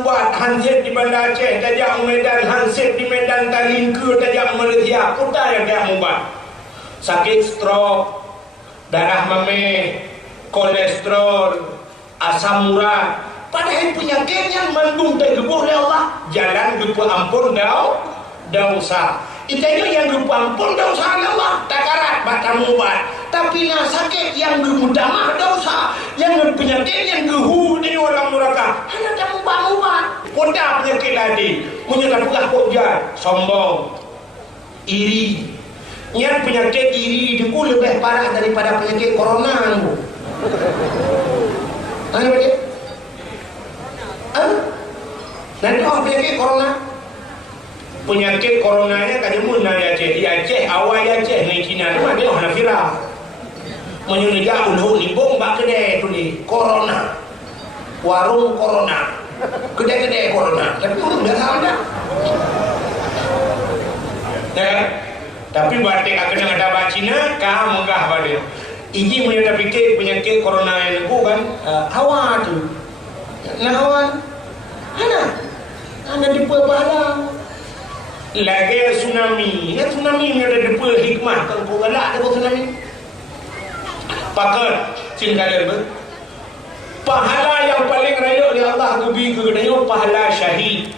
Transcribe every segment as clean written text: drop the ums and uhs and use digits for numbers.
ubat hansip di Bandar Aceh, tajak Medan, hansip di Medan Talingke, tajak Malaysia, kota yang dia ubat. Sakit stroke, darah memeh, kolesterol, asam urat. Padahal penyakit yang mandung tergebuh oleh Allah, jalan gepa ampun dosa. Itu yang gepa ampun dosa Allah, takarat batamu ubat. Tapi yang sakit yang gemudamah dosa, yang penyakit yang gehu ni orang neraka, hanya kamu ubat. Koda penyakit tadi, menyerah pegah kojat, sombong, iri. Yang penyakit iri itu lebih parah daripada penyakit corona. Apa dia? Nanti penyakit corona. Penyakit coronanya kan mana di Aceh? Di Aceh, awal Aceh ni Cina ni mana orang Pirak. Menyunjak ulu limbung bak kedai tu ni corona. Warung corona. Kedai-kedai corona. Tapi orang dah tahu dah. Tapi batik akan ada bak Cina, kau menggah pada. Ini punya fikir penyakit corona yang aku kan awal tu. Nah awal. Ana depa pahala. Lagi tsunami. Ya tsunami ni ada depa hikmah kan ko galak ada tsunami. Pakar cingkalan ber. Pahala yang paling raya oleh Allah lebih kegedean pahala syahid.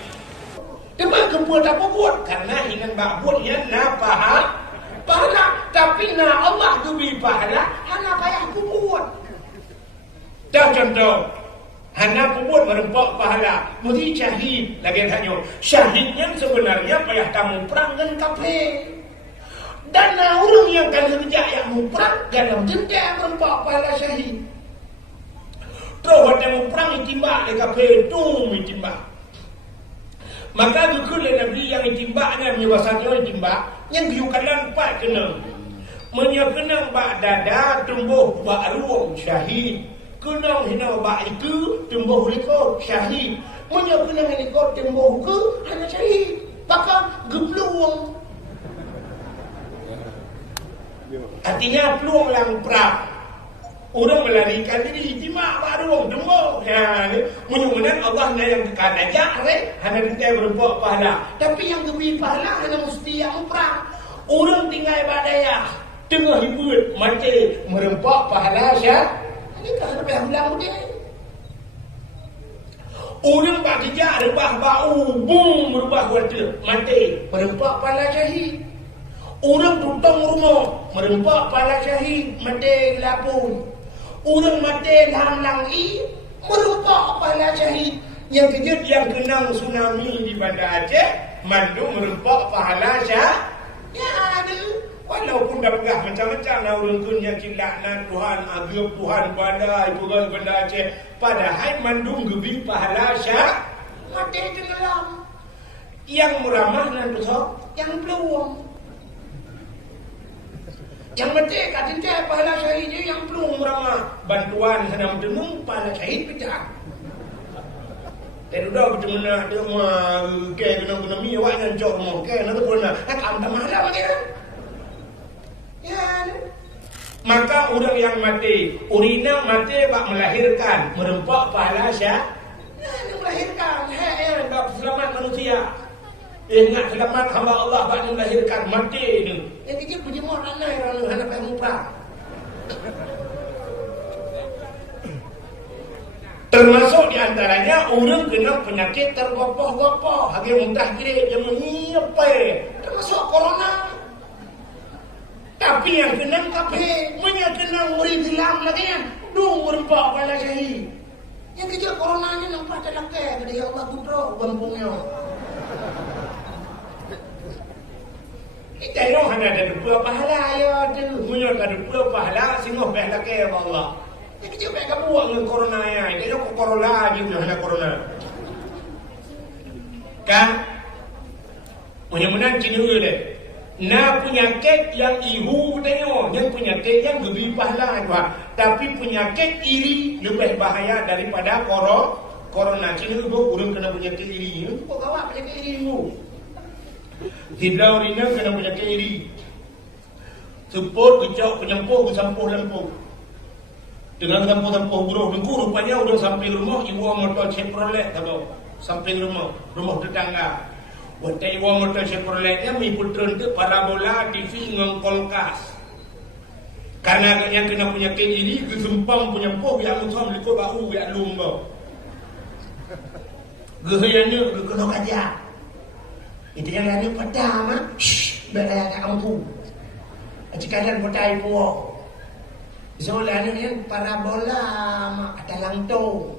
Depa kebuat apa buat? Karena hinan bak buat yang na pahala. Tapi na Allah lebih pahala, hana payah ku buat. Dah contoh hana buat merempak pahala, mesti syahid. Lagi tanya, syahidnya sebenarnya payah tamu perang dan kafir. Dan orang yang kan kerja yang mau perang dalam jendela merempak pahala syahid. Terus waktu mau perang ditimbak oleh kafir tu ditimbak. Maka dukul Nabi yang ditimbaknya menyebasanya ditimbak, yang biukalan 4 kena. Menyekenang bak dada tumbuh bak ruang syahid. Kenang hina bak itu tumbuh likor syahid. Menyekenang likor tumbuh ke hanya syahid. Bahkan gepeluang. Artinya peluang lang perang. Orang melarikan diri timak bak ruang tumbuh. Menyugunan Allah yang dekat ajak hanya kita berempak pahala. Tapi yang lebih pahala hanya mesti yang perang. Orang tinggal badaya tengah hibut mati merempak pahala syah. Ini kan lebih bilang dia. Orang bak kerja rebah bau bung merubah warna mati merempak pahala syahid. Orang tutang rumah merempak pahala syahid mati lapun. Orang mati dalam langi merempak pahala syahid. Yang kejut yang kenang tsunami di Bandar Aceh mandu merempak pahala syahid. Ya ada. Walaupun dah pegah macam-macam lah orang tu yakin laknat Tuhan, agam Tuhan badai, pegawai Bandar Aceh. Padahal mandung gebi pahala syah mati tenggelam. Yang meramah dan besok, yang peluang. Yang mati kat cinta pahala syahid je, yang peluang meramah. Bantuan sedang tenung pahala syahid pecah. Dan udah bertemu dia mah ke kena mi awak yang jauh mau ke nak pun nak am tak mahal bagi kan. Ya. Maka orang yang mati, urina mati bak melahirkan, merempak pahala syah. Dia melahirkan, yang bak selamat manusia. Ingat selamat hamba Allah bak melahirkan mati ni. Yang kecil berjemur anak orang anak yang muka. Termasuk diantaranya orang kena penyakit tergopoh-gopoh. Hagi muntah kiri dia menyiapai. Termasuk corona. Tapi yang kena kafir, kena murid Islam lagi kan. Dung merempak pahala syahid. Yang kejap coronanya nampak tak lakai. Kata ya Allah putra gampungnya. Kita yang hanya ada 2 pahala ya tu. Punya ada 2 pahala singguh baik lakai ya Allah. Kita baik kamu buat dengan corona ya. Kita kok corona gitu hanya corona. Kan? Mudah-mudahan Cina deh. Nah penyakit yang ihu tengok, yang penyakit yang lebih pahala juga. Tapi penyakit iri lebih bahaya daripada corona. Cina tu orang kena penyakit iri. Kok kawak penyakit iri tu? Hidau rina kena penyakit iri. Seput, kecok, penyempuh, kesampuh lampu. Dengan tempoh-tempoh buruh dengku rupanya udah sampai rumah ibu motor Chevrolet atau samping rumah tetangga. Watai wong motor Chevroletnya mi putren tu parabola TV dengan kulkas. Karena yang kena penyakit ini kesempang punya poh yang musam liko bau ya lumba. Gehayanya kena kaja. Itu yang lain padama. Belaya kat ampu. Jikadan potai puak. Zolan ni parabola ada langtong.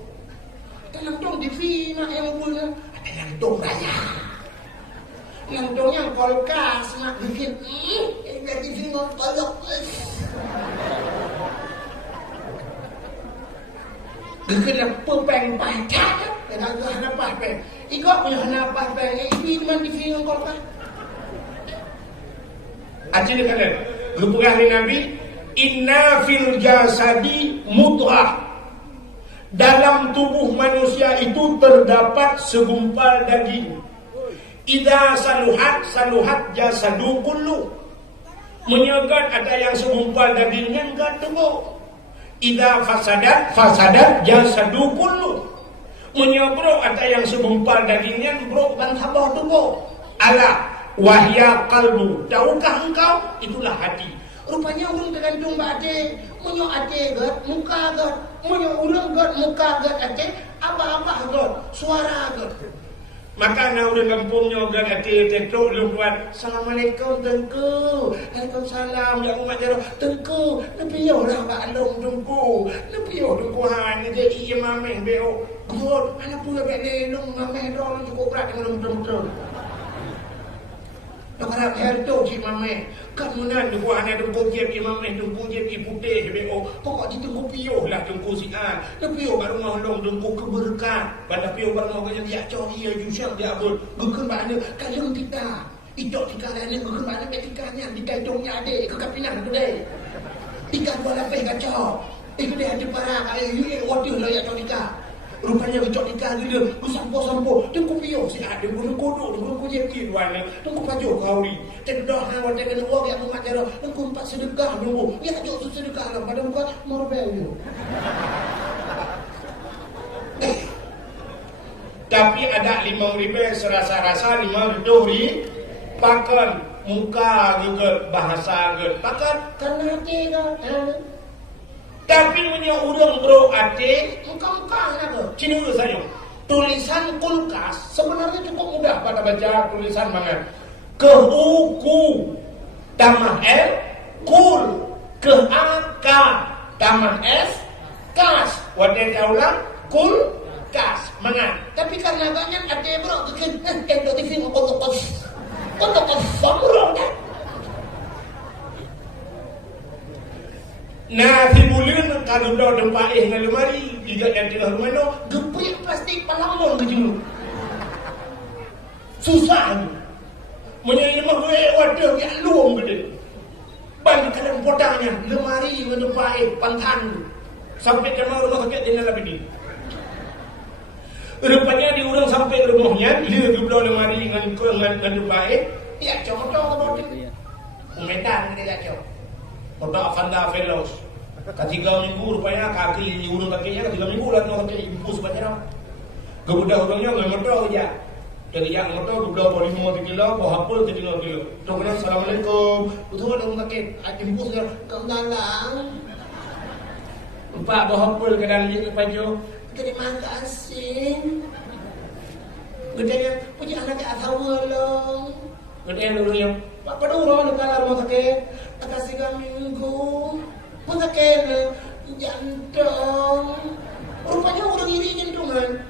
Ada langtong TV nak yang punya. Ada langtong raya. Langtongnya kulkas nak bikin yang TV nak tolak. Kena pepeng pacat. Kena kena pepeng. Ikut punya kena pepeng. Ini cuma TV yang kulkas. Aceh dia kata, gepegah ni Nabi, inna fil jasadi mudghah. Dalam tubuh manusia itu terdapat segumpal daging. Idza saluhat jasadu kullu. Menyegat ada yang segumpal dagingnya enggak tubuh. Idza fasadat jasadu kullu. Menyebrok ada yang segumpal dagingnya brok dan habah tubuh. Ala wahya qalbu. Tahukah engkau? Itulah hati. Rupanya urang tergantung bade, munyo ate gat, muka gat, munyo urang gat, muka gat ate, apa-apa gat, suara gat. Maka na urang kampungnya gat ate tetok lu buat Assalamualaikum tengku. Waalaikumsalam ya umat jero tengku. Lepiyo lah ba along tengku. Lepiyo tengku han ni dia mameh beo. God, ana pula be lelong mameh dong cukup berat dengan betul-betul. Nak harap herto cik mameh. Kamunan tu buah anak tunggu jeb imameh tunggu jeb putih beo. Pokok di tunggu piuh lah tunggu si an. Le piuh kat rumah long tunggu keberkah. Pada piuh kat rumah dia cok ia jusang dia abul. Geun bana kalung kita. Idok tika lain geun bana betikanya di kaitongnya ade ke kapinang tu deh. Tika dua lapis kacau. Itu dia ada para ayu waduh lah ya cok tika. Rupanya cok tika dia sampo-sampo tunggu piuh si ade guru kodok tunggu jeb kiwan tunggu pajo kauri. Tendoh hawa dengan uang yang umat jaro tunggu empat sedekah tunggu. Ya cok sedekah lah pada bukan morbel. Tapi ada 5.000 serasa-rasa 5 duri pakan muka juga bahasa juga pakan karena tiga. Tapi punya urang bro ate muka-muka apa? Cina dulu saya. Tulisan kulkas sebenarnya cukup mudah pada baca tulisan mangan. Ke uku tambah l kul ke ak tambah s kas wadah ulang kul kas mangan. Tapi karena banyak ate bro bikin TV untuk samurong dah. Nah, timbulin kalau dah tempat dengan lemari, juga yang tengah rumah no, gepik plastik palamun ke julu. Susah. Menyai lemah gue wadah dia luang gede. Ban kadang potangnya lemari dengan tempat pantan. Sampai ke rumah sakit dia lebih ni. Rupanya di orang sampai rumahnya, dia duduk lemari dengan tempat ya contoh dia. Medan dia cakap. Otak Fanda Fellows. Ketiga minggu rupanya kaki urung kakinya 3 minggu lah no kaki impus banyak. Kemudian orangnya ngemotor aja. Jadi yang motor udah boleh 5 kilo, bawa hapul ke 3 kilo. Terus Assalamualaikum. Betul orang kaki impus dia kemdalang. Empat bawa hapul ke dalam baju. Terima kasih. Gedenya punya anak Assalamualaikum. Gedenya dulunya. Pak pada orang kalau rumah sakit, kasih minggu, rumah sakit jantung. Rupanya orang ini jantungan.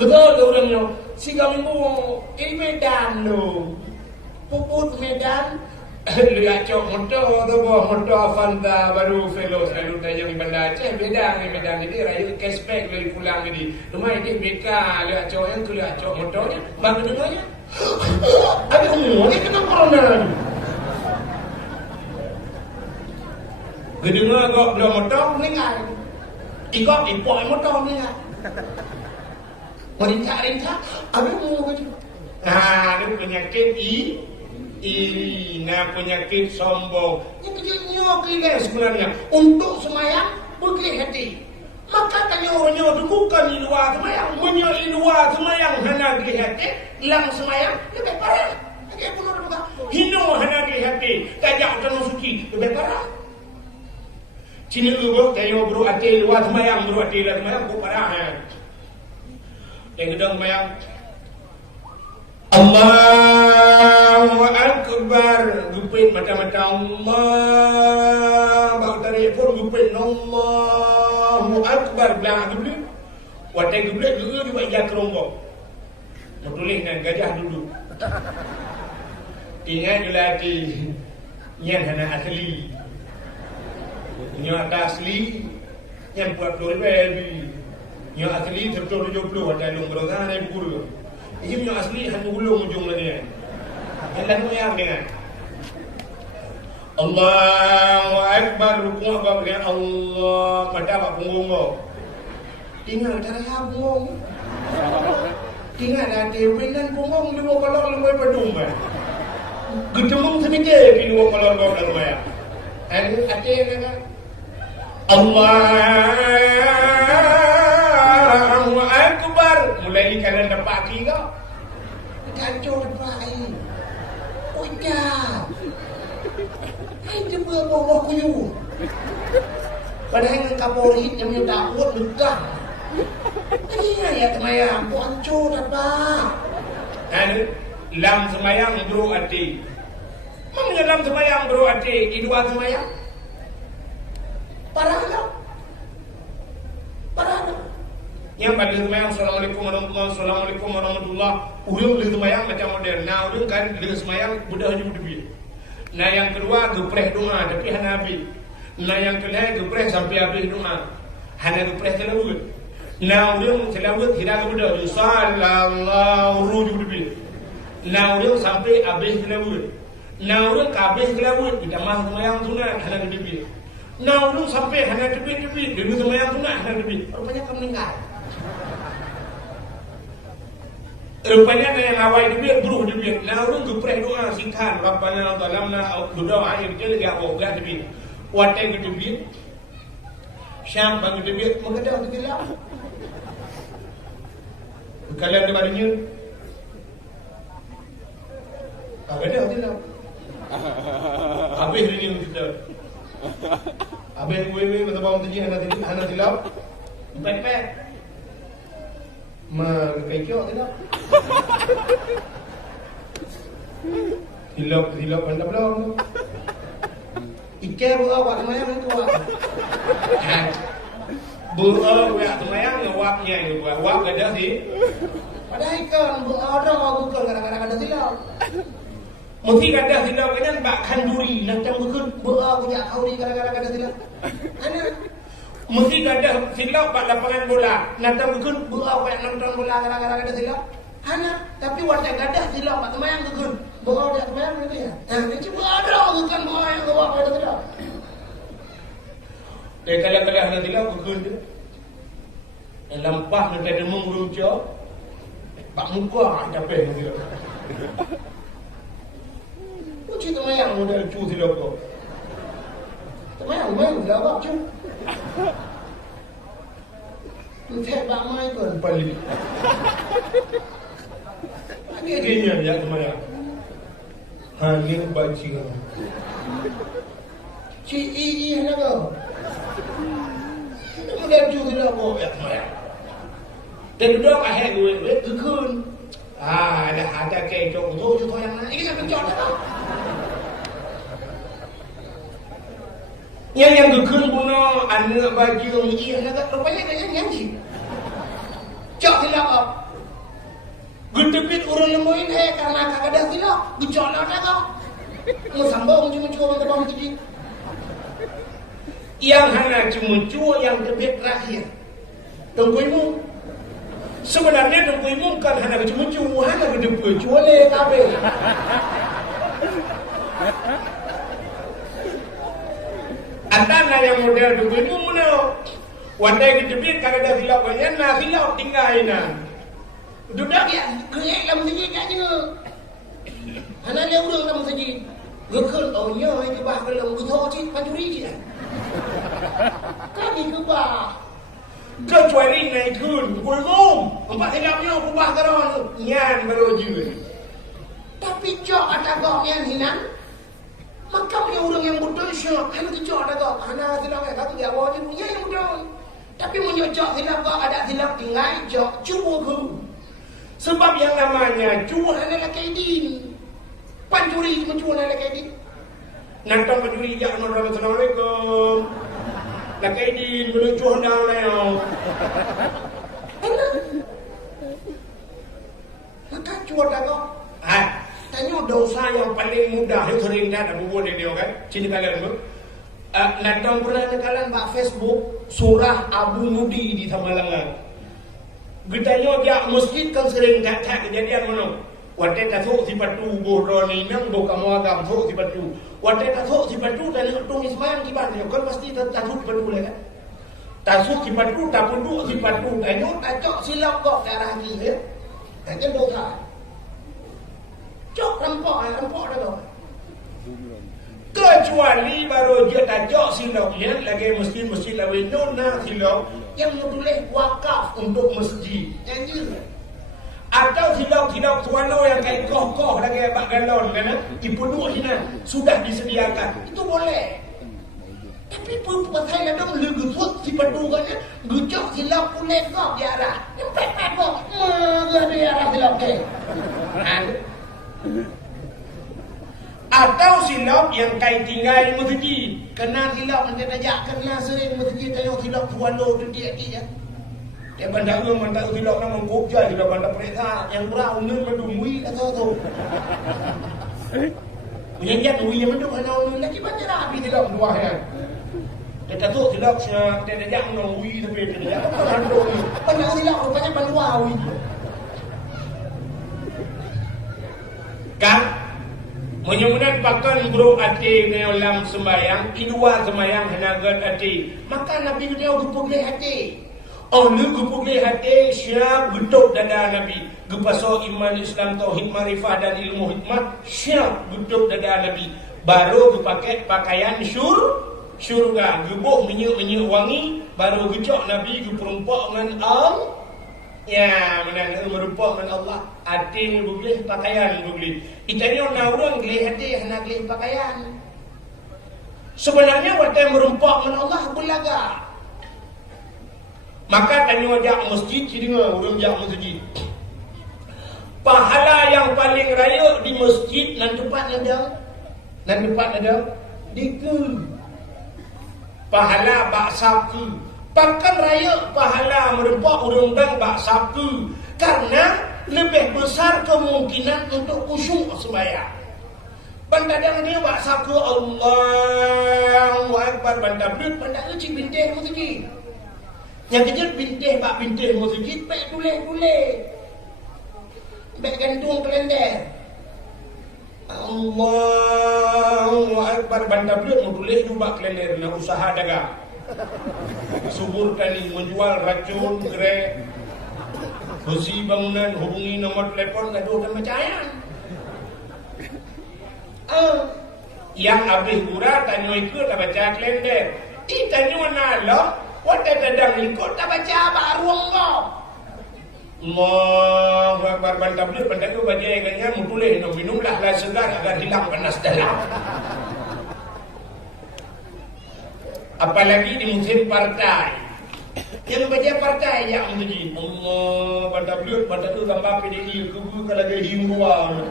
Betul tu orangnya. 3 minggu ini Medan tu. Puput Medan. Lihat cok motor tu bawa motor Fanta baru fellow selalu tanya di Bandar Aceh beda ni Medan ini raya cashback dari pulang ni. Rumah ini BK lihat cok yang tu lihat cok motornya bang dengarnya. Ada umur ni kena corona ni. Gedengar kau belum motor meninggal. Ikut impor motor meninggal. Rintak. Ada umur macam. Nah, ni penyakit Nah, penyakit sombong. Ini kejadiannya sebenarnya. Untuk semayang, pergi hati. Maka kanyo-nyo bukan di luar semayang. Menyo di luar semayang hana di hati, lang semayang lebih parah. Lagi pun orang buka. Hino hana di hati, kajak tanah suci lebih parah. Cina ubah kanyo bro ati luar semayang, bro ati luar semayang bu parah. Yang kedua semayang. Allahu Akbar. Gupin mata-mata Allah. Bang tarik pun gupin Allahu Akbar. Belang gublik. Watai gublik dulu juga ijat kerombong. Menulis dengan gajah duduk. Ingat je lagi. Yang hana asli. Yang asli. Yang 40 ribu. Yang asli 70 watai long berozah naik guru. Ini yang asli hanya ulung ujung dia. Yang lain yang dengan Allahu Akbar rukuk apa dengan Allah pada apa punggung. Tinggal cara ya punggung. Tinggal ada dewenan punggung dua kolor lumai pedung ba. Gedemung semite di dua kolor kau dalam ya. Ada yang Allahu Akbar. Mulai kalian dapat kira kacau dapat air. Oh ya. Hai jumpa bawa kuyu. Padahal dengan Kapolri yang punya dakwah legah. Ini ya semayang ponco dapat. Lam semayang bro ati. Mana lam semayang bro ati di luar semayang? Parah tak? Parah tak? Yang pada semayang Assalamualaikum warahmatullahi wabarakatuh. Assalamualaikum warahmatullahi. Ulung beli semayang macam modern. Nah ulung kan beli semayang budak haji berdebit. Nah yang kedua gepreh doa tapi hana habis. Nah yang kedua gepreh sampai habis doa. Hana gepreh selawat. Nah ulung selawat tidak kemudian sallallahu rujuk berdebit. Nah ulung sampai habis selawat. Nah ulung habis selawat kita mah semayang sunat hana berdebit. Nah ulung sampai hana debit-debit dulu semayang sunat hana debit. Rupanya kamu meninggal. Rupanya ada yang awal debit, beruh debit. Nah, orang gepreh doa singkat. Rabbana zalamna doa air je dia awak debit. Watai ke debit. Syam bagi debit mengadah tergelap. Kalau ada barunya ada tergelap. Habis dia kita. Habis wewe mata bawang tadi hana tergelap. Pet-pet. Kekyo tidak. Hilap pandap belum. Iker buat awak semayang itu awak. Buat awak semayang awaknya itu buat awak ada sih. Padahal ikan buat orang awak bukan kadang-kadang ada silap. Mesti ada silap kan bak kanduri nanti bukan buat awak jak kauri kadang-kadang ada silap. Anak mesti ada silap pada lapangan bola. Nanti bukan buat awak nonton bola kadang-kadang ada silap. Anak tapi warga gadah silap mak semayang bukan. Buat awak semayang itu ya. Ini cuma ada bukan buat yang awak ada silap. Kalau ada silap bukan dia. Lampah nanti ada mengeruncak. Pak muka capek dia. Puji semayang modal cu silap kau. Semayang silap awak cu. Entah bak mai pun paling. Agaknya ya semayang. Hanya bajingan. Cii nak kau. Modal cu silap kau ya semayang. Dan duduk akhir gue kekun. Ada kayak contoh yang lain. Ini kan contoh. Yang kekun puno anak bagi orang iya nak rupanya kan nyanyi. Cok silap apa? Gedebit orang lemoin karena kagak ada silap. Gejol nak kau. Mau sambung cuma orang terbang tadi. Yang hanya cuma yang debit terakhir. Tungguimu. Sebenarnya tungguimu kan hanya cuma hanya gedebit cuale kabel. Antara yang model tungguimu mana? Wadah gedebit kagak ada silap banyak, nah silap tinggalin. Dudak ya, kaya kamu saja kaya. Hana dia urang kamu saja. Gekul, oh iya, itu bah kalau betul cik pancuri je. Kami kebah. kecuali naik kun kulum empat hilapnya ubah karon nyan baru je. Tapi jok atagok yang hinan maka punya orang yang betul syok hana jok atagok hana silap kata dia awak ni yang betul. Tapi menyojok hilap kok ada hilap tinggal jok cuba ke. Sebab yang namanya cuba adalah kaidin. Pancuri mencuri adalah kaidin. Nantang pancuri ya Assalamualaikum. Nak kaidin melucu hendang leo. Maka cuba kok. Tanya dosa yang paling mudah yang sering dah buat dia kan. Cini kalian tu. Nantang pernah kalian buat Facebook surah Abu Nudi di Samalangan. Getanya dia masjid kan sering tak kejadian mana. Waktu tasuk si patu bodoh ni nang bo kamu agam tasuk si patu. Waktu tasuk si patu dan tung ismayang di mana? Kan pasti tasuk si patu lah kan. Tasuk si patu tak punduk si patu. Tanya tak silap kok darah ni ya. Tanya dosa. Cok rampok dah kau. Kecuali baru dia tajak silapnya lagi masjid lawan nona silap yang boleh wakaf untuk masjid. Janji. Atau silap tuano yang kayak koh lagi abang galon kan dipenuh hina sudah disediakan. Itu boleh. Tapi pakai ladang legutut si padukan gujok silap kulit kok diarah. Nyempet kok. Malah diarah silap ke. Atau silap yang kait tinggal di masjid. Kena silap nanti tajak kena sering masjid tengok silap tuano tu dia. Dia bandar silap nama Gokja juga bandar periksa yang murah unun mendumui atau tu. Yang dia dui yang mendum hanya unun lagi banyak rapi silap dua ya. Dia kata silap dia tajak menungui tapi dia tak mandung. Bandar silap rupanya banduawi. Kan menyebutkan pakan guru hati dalam sembahyang, kedua sembahyang hanagat hati. Maka Nabi dia gupuk hati. Oh ni gupuk hati siap bentuk dada Nabi. Gepaso iman Islam tauhid marifah dan ilmu hikmah siap bentuk dada Nabi. Baru dipakai pakaian syurga. Gebuk minyak wangi. Baru gecok Nabi geperumpak dengan ya, menang merupak dengan Allah. Hati ni boleh, pakaian boleh. Itanya orang boleh hati, hanya boleh pakaian. Sebenarnya waktu merumpak dengan Allah belaga. Maka tanya jak masjid, dengar orang jak masjid. Pahala yang paling raya di masjid nan tempat ada. Dikul. Pahala bak sabtu. Pakan raya pahala merempak orang dan bak sabtu. Karena lebih besar kemungkinan untuk khusyuk sembahyang. Bandadang dia bak sabtu Allahu Akbar bandar blut bandar uci bintih masjid. Yang kejut bintih masjid baik tulis. Baik gantung kalender. Allahu Akbar bandar blut tulis juga kalender nak usaha dagang. Subur tani menjual racun, grek, besi bangunan, hubungi nomor telefon, gaduh dan macayan. Yang habis gura tanya itu tak baca kalender. Tanya mana lah? Wadah dadang ikut tak baca abang ruang kau. Allahu Akbar bantab dia pandai tu baca ikannya mutuleh minumlah lah segar agar hilang panas dalam. Apalagi di musim partai. Yang baca partai yang menjadi Allah bantab tu gambar PDI kubu kalau dia himbuan.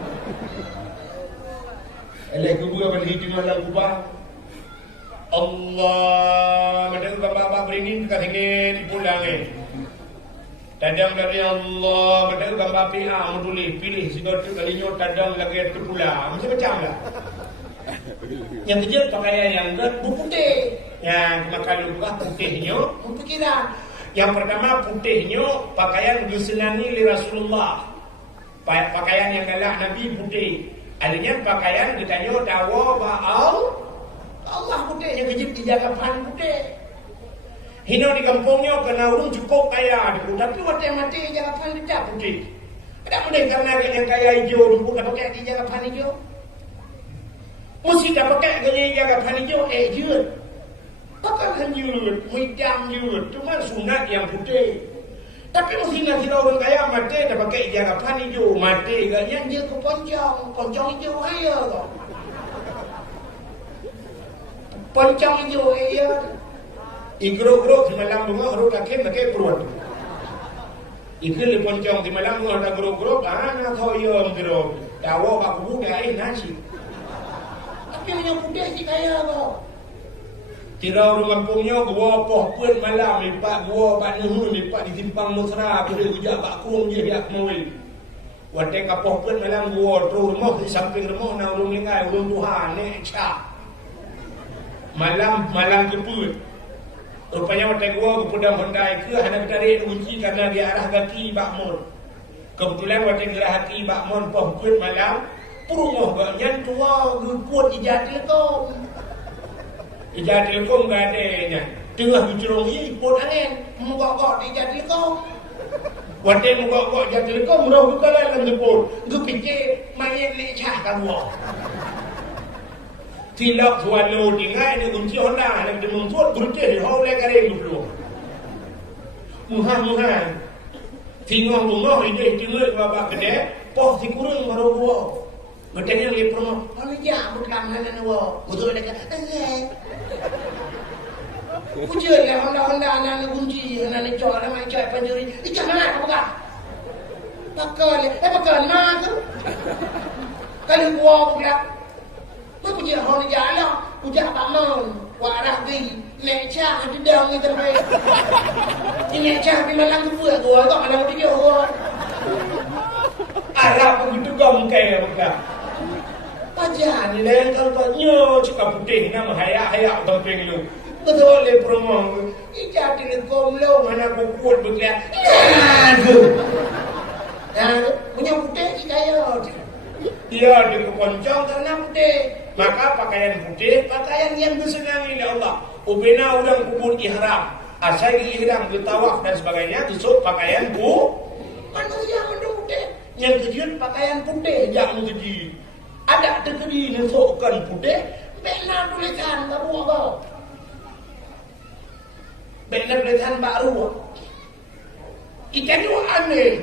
Eleh kubu kalau di mana kubah. Allah bantab tu gambar beringin kat sini di pulang Tadang dari Allah bantab tu gambar PA mutuleh pilih sikot kalinya tadang lagi tu pulang. Macam lah. Yang kecil pakaian yang putih. Yang makan lupa putihnya pikiran. Yang pertama putihnya pakaian gusenani li Rasullullah. Pakaian yang galak Nabi putih. Adanya pakaian ditanya dawa ba'al Allah putih. Yang kecil dijaga pan putih. Hino di kampungnya kena urung cukup kaya dulu. Tapi waktu yang mati jaga pan tidak putih. Tidak boleh karena yang kaya hijau dulu. Tak pakai dijaga pan hijau. Mesti tak pakai gaya jaga pan hijau jut. Pakaian yud, hitam yud, cuma sunat yang putih. Tapi mesti nanti orang kaya mati dah pakai jarapan hijau, mati gaknya dia ke poncong hijau aja kau. Poncong hijau aja. Igro-gro di malam bunga orang laki perut. Ikut di poncong di malam bunga ada gro-gro, anak kau yang gro. Dakwah baku budak nasi. Tapi yang putih si kaya kau. Tirau dengan kampungnya gua pohon malam lipat gua baknuhun lipat di simpang mesra pada hujak bak kurung je dia kemoi. Wadah ka pohon malam gua terus rumah di samping rumah na urung lingai urung Tuhan nek cak. Malam keput. Rupanya wadah gua kepudam hondai ke hendak tarik kunci karena dia arah kaki bakmon. Kebetulan wadah gerah hati bakmon pohon malam perumah gaknya tua guput ijati kau. Ijat telkom gak adanya. Tengah bicara ni pun angin mugak-gak di ijat telkom. Wadah mugak-gak ijat telkom murah bukan dalam jepun. Gu fikir main ni cah kamu. Tilak sualo dingai ni kunci Honda nak demungsut berjeh di hole kare dulu. Muha. Tinggal rumah ini tinggal bapa kedai, poh si kurang baru gua. Ngetanya lagi promo, kalau ya bukan mana nawa, betul dekat. Kunci lah Honda anak kunci, anak cor, anak cor panjuri. Ijak mana kamu kah? Pakal mana tu? Kalau gua bukan, mau kunci Honda jalan, ujak bangun, warah gay, lecah di dalam itu baik. Ini lecah di malam tu gua, kau malam tu gua. Arab begitu gomkai bukan? Pajan ni dah kalau nyo cakap putih nama hayak tamping lu. Betul le promo. Ijat ni komlo mana kuat begitu. Punya putih kaya. Dia di keponcong karena putih. Maka pakaian putih, pakaian yang disenangi oleh Allah. Ubena ulang kubur ihram. Asal ihram bertawaf dan sebagainya disebut pakaian manusia mendung putih. Yang kejut pakaian putih jangan keji. Ada terkedi nesokkan putih, bena tulisan baru apa? Bena tulisan baru. Kita ni aneh.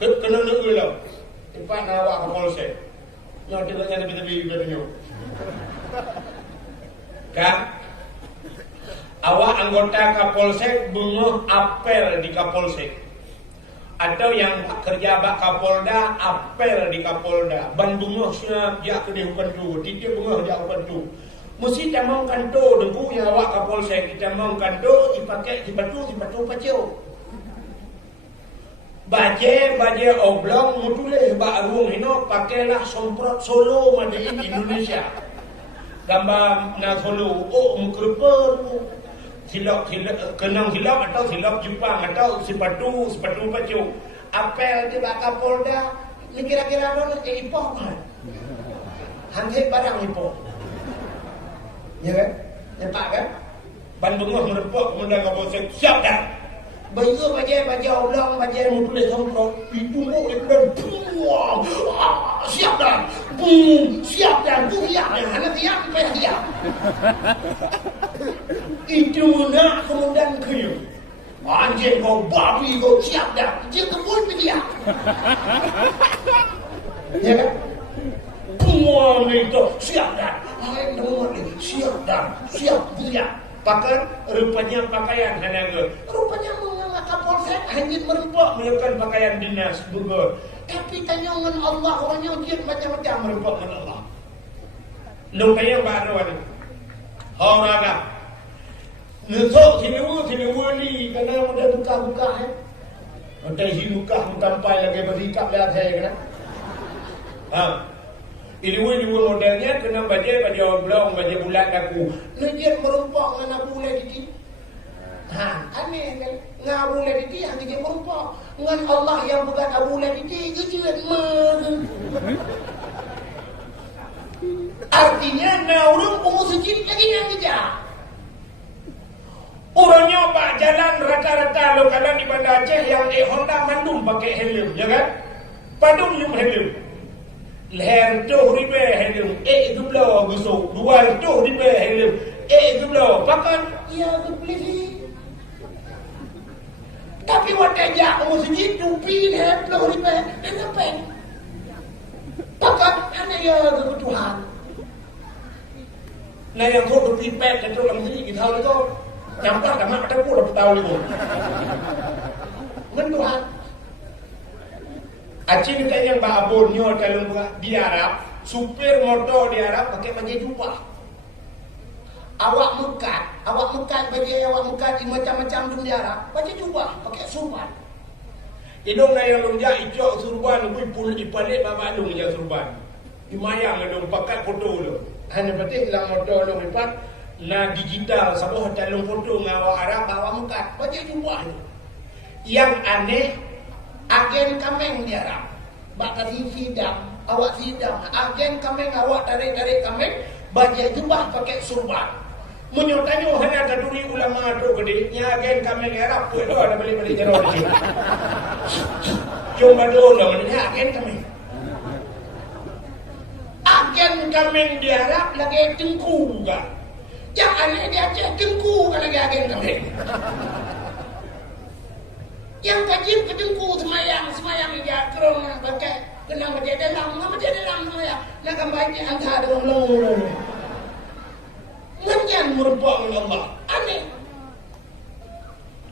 Kena nak ulang. Tempat awak ke polsek. Yang tidak tepi-tepi ibaratnya. Kan? Awak anggota Kapolsek bunga apel di Kapolsek. Atau yang kerja bak Kapolda apel di Kapolda. Ban bunga siap jak ke dehukan tu, titik bunga jak ke tu. Mesti tamang kanto debu yang awak Kapolsek kita mau kanto dipakai dipatu pacau. Baje oblong mutule bak ruang ino pakailah somprot Solo made in Indonesia. Gambar na Solo mukreper silap kenang silap atau silap Jepang atau sepatu pacu apel di baka Polda ni kira-kira mana ipoh kan hangge barang ipoh ya kan nampak kan Bandung merepok kemudian Kapolsek siap dah baju oblong baju mutule somprot itu mau dan siap dah siap anak siap siap itu nak kemudian kaya anjing kau babi kau siap dah dia kebun dia ya kan semua itu siap dah siap dia pakai rupanya pakaian hanya rupanya mengangkat Polsek hanya merempok melakukan pakaian dinas gugur tapi tanyangan Allah orangnya dia macam-macam merempok dengan Allah nukaya baru ni horaga nusuk sini wali kerana mudah buka mudah hidup tampai lagi berikap lah saya kena ini modelnya kena baju oblong, baju bulat aku. Lejian merempok dengan aku bulat itu. Aneh kan? Dengan bulat itu yang dia merempok. Dengan Allah yang bukan aku bulat itu, kejuan artinya, orang umur sejid lagi yang kejar. Orangnya pak jalan rata-rata lokalan di Bandar Aceh yang Honda mandum pakai helm, ya kan? Padung yung helm. leher tu ribe helum dublo gusuk dua tu ribe helum dublo pakan ya beli. Tapi wajah kamu sendiri tupi leher tu ribe kenapa? Pakan hanya ya kebutuhan. Nah yang kau berpipet dan dalam sendiri kita tahu itu nyampah karena ada pun dapat tahu itu. Mentuhan. Aceh kita yang babon nyol kalau di Arab, supir motor di Arab pakai baju jubah. Awak mekat baju macam-macam di Arab, pakai jubah, pakai surban. Hidung yang lunjak icok surban, pun dipalik bapak lu yang surban. Dimayang dong pakai foto lu. Hanya penting dalam motor lu lipat, na digital sabah dalam foto ngawak Arab awak mekat, pakai jubah tu. Yang aneh agen kameng di Arab bakal sidang awak sidang agen kameng awak tarik kameng baju jubah pakai surban menyotanya hanya kaduri ulama tu gede nya agen kameng Arab tu ada beli jero di cuma dulu namanya agen kameng di Arab lagi tengku juga jangan dia Aceh tengku kan lagi agen kameng. Yang kajib kedengku semayang dia kerong pakai kenang baca dalam semayang nak baca angka dengan long menjan merupakan Allah aneh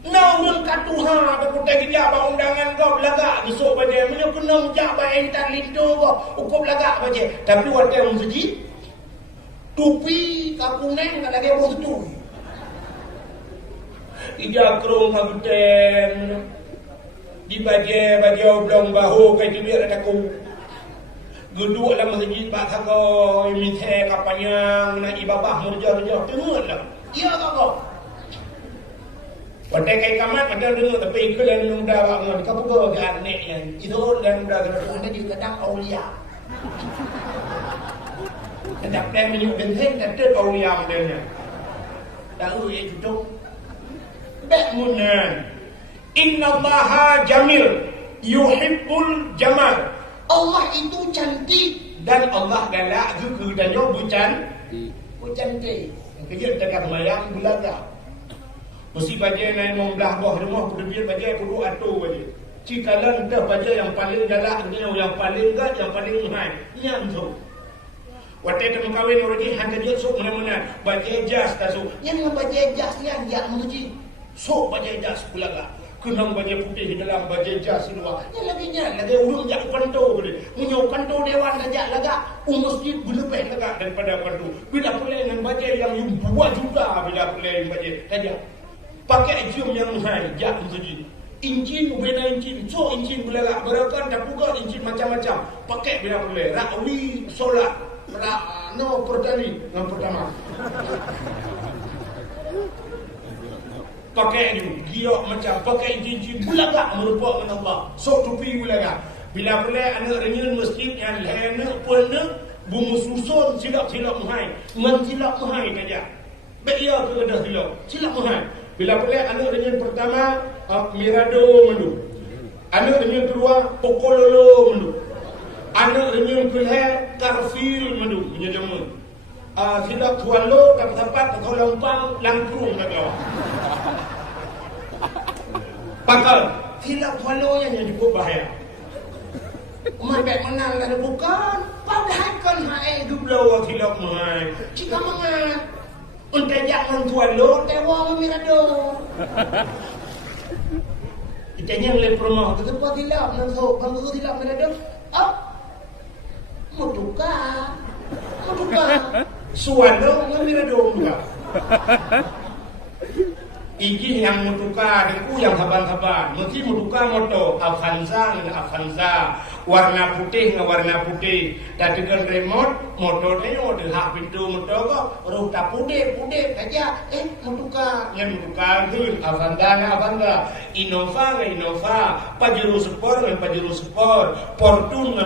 namun katuha ada kutai kita undangan kau belagak besok baca menyo kenang jabah entar lindo ukur belagak baca tapi waktu yang masjid tupi kakuneng tak lagi bos tu ija kerong kabuten di baju belum bahu kai biar ada ku geduk dalam masjid pak kau minta kapanya nak ibabah murja tengok lah iya kau pada kai kamat ada dengar tapi ikut dan muda bangun kau ke aneknya itu dan muda ada di kadang aulia kadang plan menyuk benteng kata aulia modelnya tahu ya cucuk bek munan. Innallaha jamil yuhibbul jamal. Allah itu cantik dan Allah galak juga dan yo bucan cantik. Kerja dekat mayang bulaga. Mesti baca naik membelah bawah rumah kudu baca kudu atu baca. Cikalan dah baca yang paling galak yang paling gad yang paling mahal. Nyam tu. Waktu itu mengkawin orang hanya dia sok mana-mana baca jas tak sok. Yang baca jas ni yang menguji. Sok baca jas bulaga. Kenang baju putih di dalam baju jas di luar. Yang lagi urung jak kantor boleh. Munyo kantor dewan saja laga. Masjid berlebih laga daripada kantor. Bila boleh dengan baju yang 2 juta bila boleh baju saja. Pakai cium yang mahal jak masjid. Incin beda incin. So incin belaga berakan tak puga incin macam-macam. Pakai bila boleh. Rakwi solat. Pertama. Pakai ni giok macam pakai cincin bulaga merupakan Allah sok tupi bulaga bila boleh anak renyun masjid yang lena pun bungu susun silap mahai silap mahai saja beia ke dah silap mahai bila boleh anak renyun pertama mirado mendu anak renyun kedua pokololo mendu anak renyun kedua karfil mendu menjadi silap tualo tak tempat atau lompang langkrung ke bawah. Bakal silap tualo yang cukup bahaya. Mereka menang dan bukan padahkan hae dublo silap mahal. Jika mangat untuk jangan tualo tewa mirado. Kita yang le promo tu tempat silap nan so kamu silap mirado. Mutuka. Suano mirado juga. Iki yang mutuka dengku yang saban-saban. Mesti mutuka moto Avanza warna putih warna putih. Dan dengan remote motor ni ada hak pintu motor kok ruta putih saja. Mutuka tu Avanza Innova Pajero Sport Fortune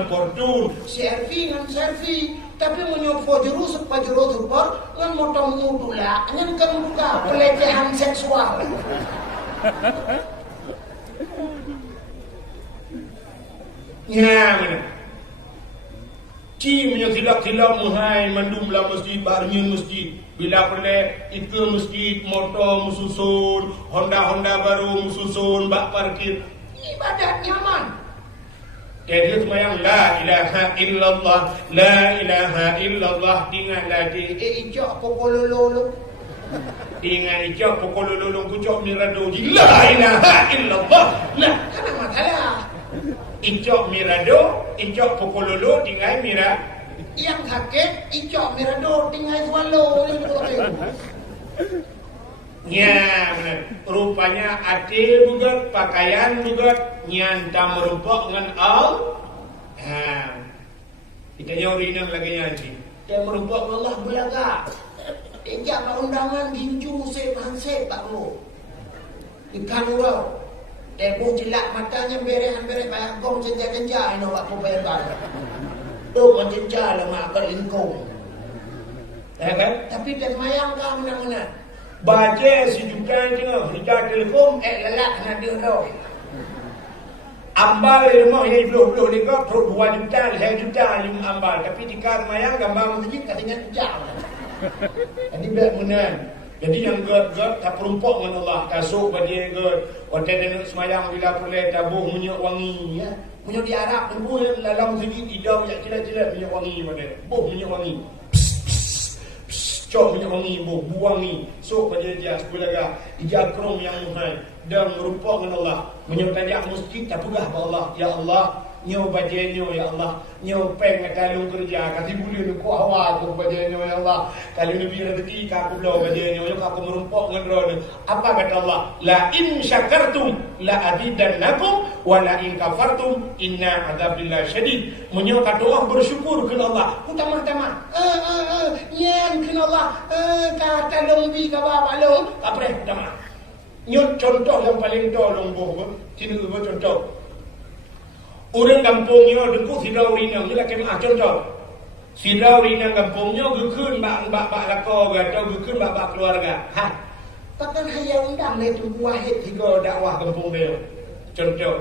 Servi tapi menyokong Pajero Sport dengan motor mudula dengan kemuka pelecehan seksual. Ya, mana? Ci punya silap-silap muhai mandum lah masjid, barnya masjid. Bila pelek, ika masjid, motor mususun, Honda baru mususun, bak parkir. Ibadat nyaman. Dia semayang la ilaha illallah, la ilaha illallah. Tinggal lagi, ijak pokok lolo. Tinggal ijak pokok lolo, kucok mirado. La ilaha illallah. Nah, kan masalah. Icok mirado, icok pokololo, tinggal mira. Yang sakit, icok mirado, tinggal swallow. Ya, benar. Rupanya hati bugat, pakaian bugat, nyanta merupak dengan al. Kita nyori nang lagi nyanyi. Dia merupak Allah belaga. Ejak undangan ginju sep tak mau. Ikan urau. Debu jelak matanya berehan-berehan kayak gong cenja-cenja ini waktu bayar. Tuh mencenja lah mak berlingkung. Ya kan? Tapi dia semayang kah mana-mana. Baca sejuta je, hijau telefon, lelak nak dia tau. Ambal di rumah yang 20 ni kau, 2 juta, 1 juta, 5 ambal. Tapi jika semayang, gambar masjid, katanya jam. Jadi biar menang. Jadi yang gerd tak perumpok dengan Allah. Kasuk pada dia gerd. Waktu dia nak semayang bila boleh tabuh minyak wangi. Ya. Minyak di Arab tu dalam segi idam yang cilat-cilat minyak wangi pada. Buh minyak wangi. Cok minyak wangi, buangi. Sok pada dia sekulaga. Ijakrong yang muhal. Dan merumpok dengan Allah. Minyak tajak masjid tak pegah pada Allah. Ya Allah. Nyo bajenyo ya Allah, nyo peng kalung kerja, kasi bulu ni ku awak aku bajenyo ya Allah. Kalau ni bila rezeki aku belau bajenyo, yo aku merumpok dengan roh. Apa kata Allah? La in syakartum la azidannakum wa la in kafartum inna adzabillahi syadid. Menyo kata Allah bersyukur kepada Allah. Utama-tama. Nyen kepada Allah. Kata lombi ka bapa long, kapre utama. Nyo contoh yang paling tolong boh, sini contoh. Orang kampungnya dengku sidau rinang ni lah kemah contoh. Sidau rinang kampungnya gekun bak lako atau gekun bak keluarga. Takkan hanya undang le Abdul Wahid tiga dakwah kampung dia. Contoh.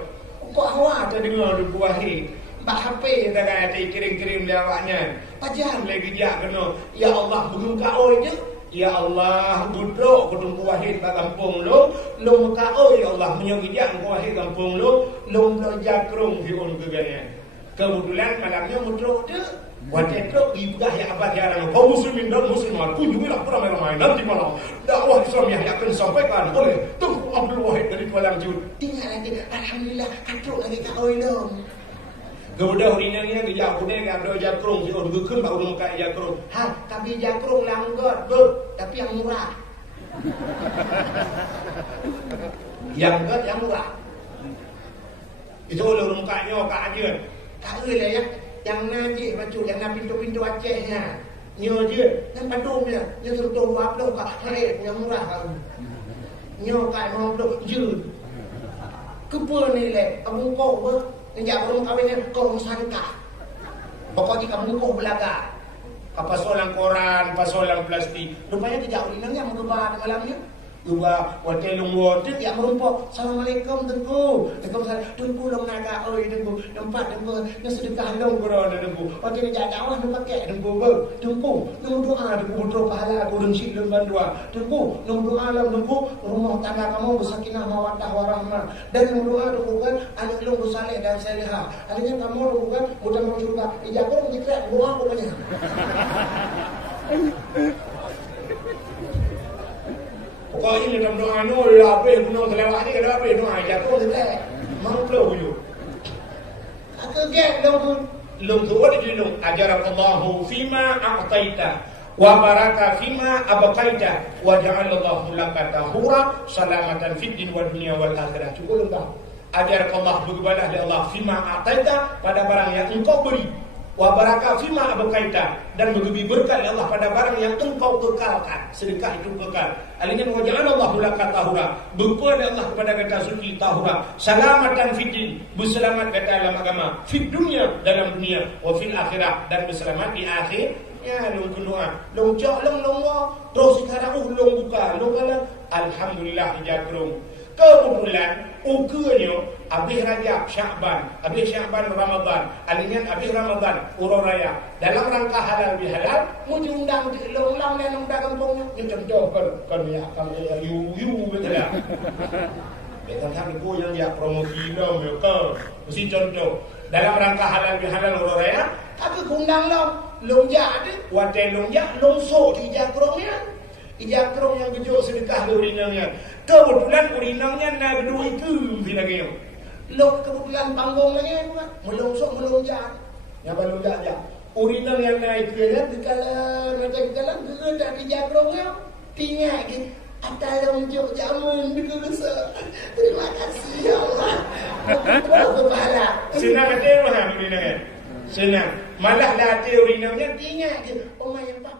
Kok awak ada dengar Abdul Wahid? Bak HP dah kata kirim-kirim dia awaknya. Tajam lagi dia kena. Ya Allah bukan kau je. Ya Allah, duduk Abdul Wahid kat kampung lu muka ya Allah menyogijak Abdul Wahid kampung lu jakrung fiun kegayaan. Kebetulan malamnya mudruk tu, waktu itu ibdah ya abad ya orang kaum muslimin dan muslimat kunjungilah beramai-ramai nanti malam dakwah Islam yang akan disampaikan oleh Tengku Abdul Wahid dari Kuala Lumpur. Tinggal lagi, alhamdulillah, katruk lagi kau ilmu. Kemudian urinanya dia punya ada jakrung, dia urutkan baru muka jakrung. Tapi jakrung langgar, tapi yang murah. yang murah. Itu orang mukanya kak aja. Tak lah yang najis macam yang pintu-pintu Acehnya. Nyo je, yang padumnya, yang sentuh wablo kak haid yang murah kau. Nyo kak wablo je. Kepa ni le, kamu kau ber. Sejak belum kahwinnya kau sangka. Pokoknya kamu kau belaga. Pasolan koran, pasolan plastik. Rupanya tidak ulinangnya mengubah malamnya. Juga waktu lungguh tu yang merumpok. Assalamualaikum tengku. Tengku long naga oi tengku. Nampak tengku yang sedekah long kura tengku. Waktu ni dakwah nampak kek tengku ber. Tengku nang doa tengku betul pahala aku dan sik lemban dua. Tengku nang doa lam tengku rumah tangga kamu bersakinah mawaddah warahmah. Dan nang doa tengku kan anak long bersaleh dan salihah. Artinya kamu tengku kan mudah masuk surga. Ijabah dikira doa pokoknya. Pokoknya dalam doa no apa guna selawat ni ada apa doa jatuh dekat mau flow you aku get lom tu ada julung ajarallahu fima a'taita wa baraka fima abqaita wa ja'alallahu laka tahura salamatan fid din wal dunya wal akhirah. Cukup lengkap. Ajarallahu berkebalah dari Allah fima a'taita pada barang yang engkau beri, wa baraka fima abqaita dan lebih berkat Allah pada barang yang engkau kekalkan. Sedekah itu kekal. Alingkan wa ja'alallahu laka tahura, berkuat Allah kepada kata suci tahura, salamatan fitin, berselamat kata dalam agama, fit dunia dalam dunia, wa fil akhirat dan berselamat di akhir. Ya long doa, long jauh long terus sekarang long buka, long kala alhamdulillah jakrung. Kebetulan ukanya habis Rajab, Syakban, habis Syakban Ramadan, alingan habis Ramadan Urang Raya. Dalam rangka halal bihalal, mu diundang di long-long dan undang kampung. Mencontoh kan ya, kan you betul tak? Betul kan aku yang ya promosi dong ya ke. Mesti contoh dalam rangka halal bihalal Urang Raya, tapi undang longjak ada, wadah longjak longsok di jakrongnya. Ijakrong yang kejut sedekah ke urinangnya. Kebetulan urinangnya nak dua itu lagi. Lo kebetulan panggung lagi buat melongsok melonjak. Yang melonjak aja. Urinang yang naik ke kan dikalan macam dikalan ke tak ijakrongnya. Tinggal gitu. Ada lonjok jamun dikesa. Terima kasih ya Allah. Berpahala. Senang kata orang urinangnya. Senang. Malah latih urinangnya tinggal gitu. Oh yang pak